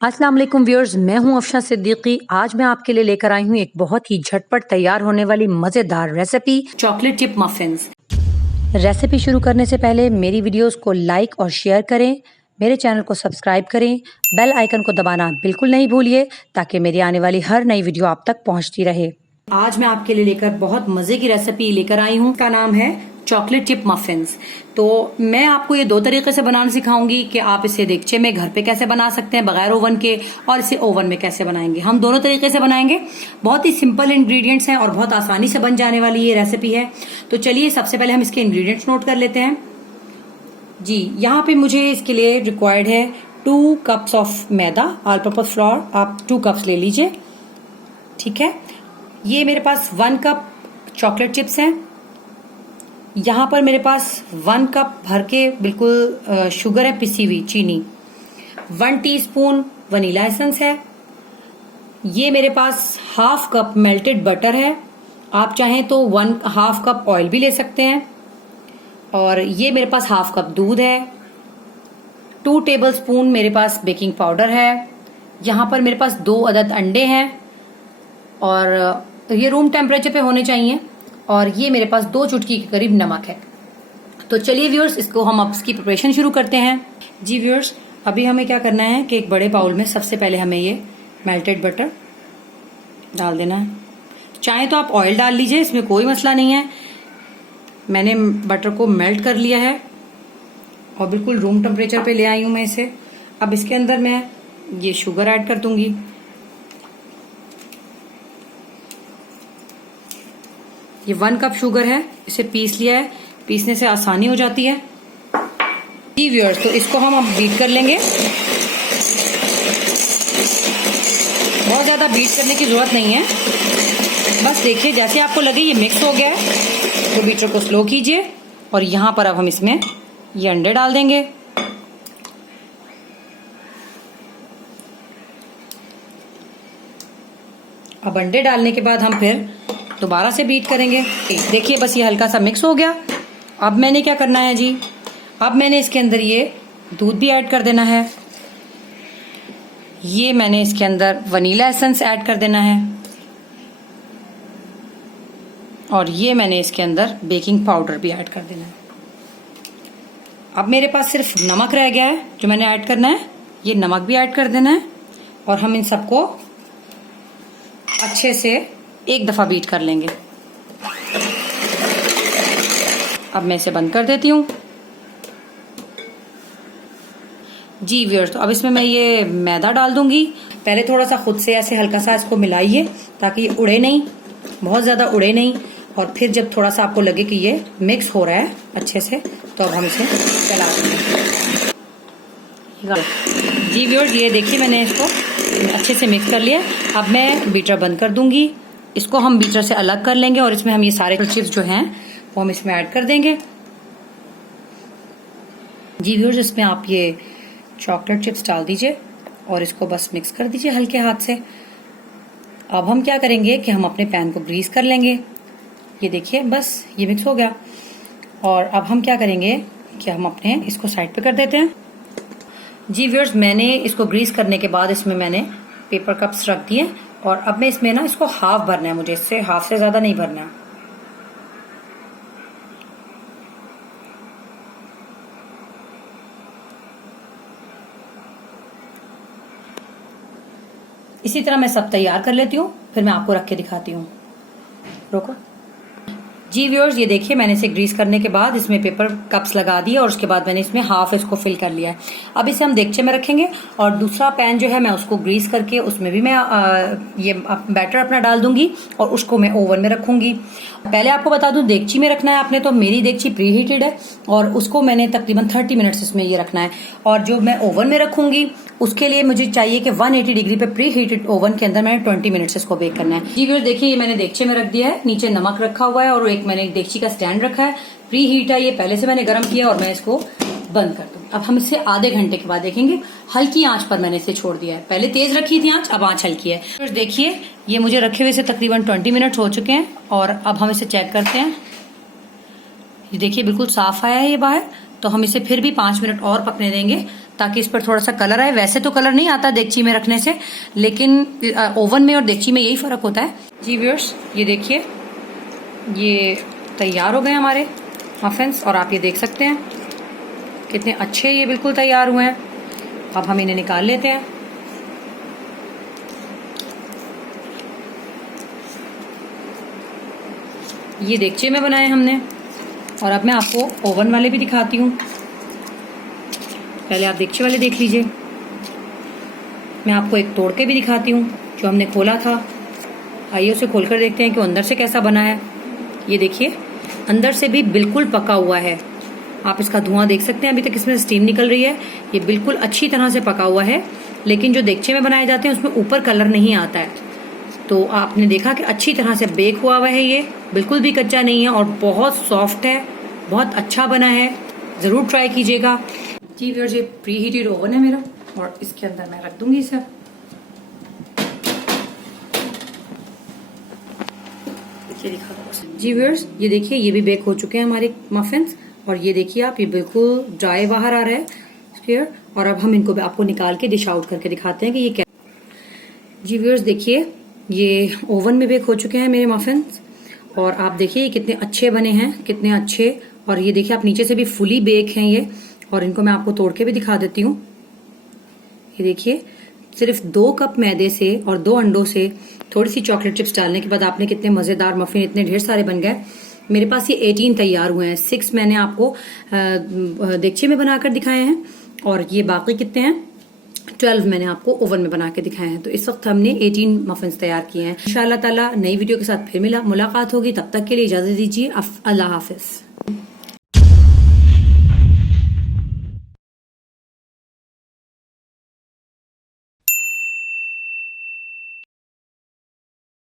अस्सलाम वालेकुम व्यूअर्स, मैं हूं अफशा सिद्दीकी। आज मैं आपके लिए लेकर आई हूं एक बहुत ही झटपट तैयार होने वाली मज़ेदार recipe, chocolate chip muffins. Recipe शुरू करने से पहले मेरी वीडियोस को लाइक और शेयर करें, मेरे चैनल को सब्सक्राइब करें, बेल आइकन को दबाना बिल्कुल नहीं भूलिए ताकि मेरी आने वाली हर नई वीडियो आप तक पहुंचती रहे। आज मैं आपके लिए लेकर बहुत मजे की रेसिपी लेकर आई हूँ। का नाम है चॉकलेट चिप मफिन्स। तो मैं आपको ये दो तरीके से बनाना सिखाऊंगी कि आप इसे देगचे में घर पे कैसे बना सकते हैं बगैर ओवन के, और इसे ओवन में कैसे बनाएंगे। हम दोनों तरीके से बनाएंगे। बहुत ही सिंपल इंग्रेडिएंट्स हैं और बहुत आसानी से बन जाने वाली ये रेसिपी है। तो चलिए सबसे पहले हम इसके इंग्रेडिएंट्स नोट कर लेते हैं। जी, यहाँ पे मुझे इसके लिए रिक्वायर्ड है 2 cups of maida, all purpose floor आप 2 कप्स ले लीजिए। ठीक है, ये मेरे पास 1 कप चॉकलेट चिप्स हैं। यहाँ पर मेरे पास 1 कप भर के बिल्कुल शुगर है, पिसी हुई चीनी। 1 टीस्पून वनीला एसेंस है। ये मेरे पास हाफ कप मेल्टेड बटर है। आप चाहें तो 1/2 कप ऑयल भी ले सकते हैं। और ये मेरे पास हाफ कप दूध है। 2 टेबलस्पून मेरे पास बेकिंग पाउडर है। यहाँ पर मेरे पास 2 अदद अंडे हैं और ये रूम टेम्परेचर पे होने चाहिए। और ये मेरे पास 2 चुटकी के करीब नमक है। तो चलिए व्यूअर्स, इसको हम अब इसकी प्रिपरेशन शुरू करते हैं। जी व्यूअर्स, अभी हमें क्या करना है कि एक बड़े बाउल में सबसे पहले हमें ये मेल्टेड बटर डाल देना है। चाहे तो आप ऑयल डाल लीजिए, इसमें कोई मसला नहीं है। मैंने बटर को मेल्ट कर लिया है और बिल्कुल रूम टेम्परेचर पे ले आई हूं मैं इसे। अब इसके अंदर मैं ये शुगर ऐड कर दूंगी। ये 1 कप शुगर है, इसे पीस लिया है। पीसने से आसानी हो जाती है। जी व्यूअर्स, तो इसको हम अब बीट कर लेंगे। बहुत ज्यादा बीट करने की जरूरत नहीं है। बस देखिए, जैसे आपको लगे ये मिक्स हो गया है तो बीटर को स्लो कीजिए। और यहाँ पर अब हम इसमें ये अंडे डाल देंगे। अब अंडे डालने के बाद हम फिर दोबारा से बीट करेंगे। देखिए बस ये हल्का सा मिक्स हो गया। अब मैंने क्या करना है जी, अब मैंने इसके अंदर ये दूध भी ऐड कर देना है। ये मैंने इसके अंदर वनीला एसेंस ऐड कर देना है। और ये मैंने इसके अंदर बेकिंग पाउडर भी ऐड कर देना है। अब मेरे पास सिर्फ नमक रह गया है जो मैंने ऐड करना है। ये नमक भी ऐड कर देना है और हम इन सबको अच्छे से एक दफा बीट कर लेंगे। अब मैं इसे बंद कर देती हूँ। जी व्यूअर्स, तो अब इसमें मैं ये मैदा डाल दूंगी। पहले थोड़ा सा खुद से ऐसे हल्का सा इसको मिलाइए ताकि ये उड़े नहीं, बहुत ज्यादा उड़े नहीं। और फिर जब थोड़ा सा आपको लगे कि ये मिक्स हो रहा है अच्छे से, तो अब हम इसे फैला देंगे। जी व्यूअर्स, ये देखिए मैंने इसको अच्छे से मिक्स कर लिया। अब मैं बीटर बंद कर दूंगी। इसको हम बीटर से अलग कर लेंगे और इसमें हम ये सारे चिप्स जो हैं वो हम इसमें ऐड कर देंगे। जी व्यूअर्स, इसमें आप ये चॉकलेट चिप्स डाल दीजिए और इसको बस मिक्स कर दीजिए हल्के हाथ से। अब हम क्या करेंगे कि हम अपने पैन को ग्रीस कर लेंगे। ये देखिए बस ये मिक्स हो गया। और अब हम क्या करेंगे कि हम अपने इसको साइड पे कर देते हैं। जी व्यूअर्स, मैंने इसको ग्रीस करने के बाद इसमें मैंने पेपर कप्स रख दिए और अब मैं इसमें ना इसको हाफ भरना है। मुझे इससे हाफ से ज्यादा नहीं भरना है। इसी तरह मैं सब तैयार कर लेती हूँ, फिर मैं आपको रख के दिखाती हूँ। रोको। जी व्यूअर्स, ये देखिए मैंने इसे ग्रीस करने के बाद इसमें पेपर कप्स लगा दिए और उसके बाद मैंने इसमें हाफ इसको फिल कर लिया है। अब इसे हम देगचे में रखेंगे और दूसरा पैन जो है मैं उसको ग्रीस करके उसमें भी मैं ये बैटर अपना डाल दूंगी और उसको मैं ओवन में रखूंगी। पहले आपको बता दूं, देगची में रखना है आपने। तो मेरी देगची प्री हीटेड है और उसको मैंने तकरीबन 30 मिनट्स इसमें ये रखना है। और जो मैं ओवन में रखूंगी उसके लिए मुझे चाहिए कि 180 डिग्री पे प्री हीटेड ओवन के अंदर मैंने 20 मिनट्स इसको बेक करना है। जी व्यूअर्स, देखिए ये मैंने देगचे में रख दिया है। नीचे नमक रखा हुआ है और एक मैंने एक देगची का स्टैंड रखा है। प्री हीट है ये, पहले से मैंने गर्म किया और मैं इसको बंद कर दूं। अब हम इसे आधे घंटे के बाद देखेंगे। हल्की आंच पर मैंने इसे छोड़ दिया है। पहले तेज रखी थी आंच, अब आंच हल्की है। तो देखिए ये मुझे रखे हुए से तकरीबन 20 मिनट हो चुके हैं और अब हम इसे चेक करते हैं। ये देखिए बिल्कुल साफ आया है ये बाहर। तो हम इसे फिर भी 5 मिनट और पकने देंगे ताकि इस पर थोड़ा सा कलर आए। वैसे तो कलर नहीं आता देगची में रखने से, लेकिन ओवन में और देगची में यही फर्क होता है। जी व्यूअर्स, ये देखिए ये तैयार हो गए हमारे मफिन्स, और आप ये देख सकते हैं कितने अच्छे ये बिल्कुल तैयार हुए हैं। अब हम इन्हें निकाल लेते हैं। ये देगचे में बनाए हमने, और अब मैं आपको ओवन वाले भी दिखाती हूँ। पहले आप देगचे वाले देख लीजिए। मैं आपको एक तोड़ के भी दिखाती हूँ जो हमने खोला था। आइए उसे खोलकर देखते हैं कि वो अंदर से कैसा बना है। ये देखिए अंदर से भी बिल्कुल पका हुआ है। आप इसका धुआं देख सकते हैं, अभी तक इसमें स्टीम निकल रही है। ये बिल्कुल अच्छी तरह से पका हुआ है, लेकिन जो देगचे में बनाए जाते हैं उसमें ऊपर कलर नहीं आता है। तो आपने देखा कि अच्छी तरह से बेक हुआ है, ये बिल्कुल भी कच्चा नहीं है और बहुत सॉफ्ट है, बहुत अच्छा बना है। ज़रूर ट्राई कीजिएगा। जी व्यूअर्स, ये प्री हीटेड ओवन है मेरा, और इसके अंदर मैं रख दूंगी इसे। दिखा दो जी व्यूअर्स, ये देखिए ये भी बेक हो चुके हैं हमारे मफिन्स, और ये देखिए आप ये बिल्कुल ड्राई बाहर आ रहा है स्फीयर। और अब हम इनको आपको निकाल के डिश आउट करके दिखाते हैं कि ये क्या। जी व्यूअर्स, देखिए ये ओवन में बेक हो चुके हैं मेरे मफिन्स, और आप देखिए ये कितने अच्छे बने हैं, कितने अच्छे। और ये देखिए आप नीचे से भी फुली बेक हैं ये, और इनको मैं आपको तोड़ के भी दिखा देती हूँ। ये देखिए सिर्फ 2 कप मैदे से और 2 अंडों से थोड़ी सी चॉकलेट चिप्स डालने के बाद आपने कितने मजेदार मफिन इतने ढेर सारे बन गए। मेरे पास ये 18 तैयार हुए हैं। 6 मैंने आपको देगचे में बनाकर दिखाए हैं, और ये बाकी कितने हैं 12 मैंने आपको ओवन में बना के दिखाए हैं। तो इस वक्त हमने 18 मफिन्स तैयार किए हैं। इंशाअल्लाह ताला नई वीडियो के साथ फिर मुलाकात होगी। तब तक के लिए इजाजत दीजिए। अल्लाह हाफिज।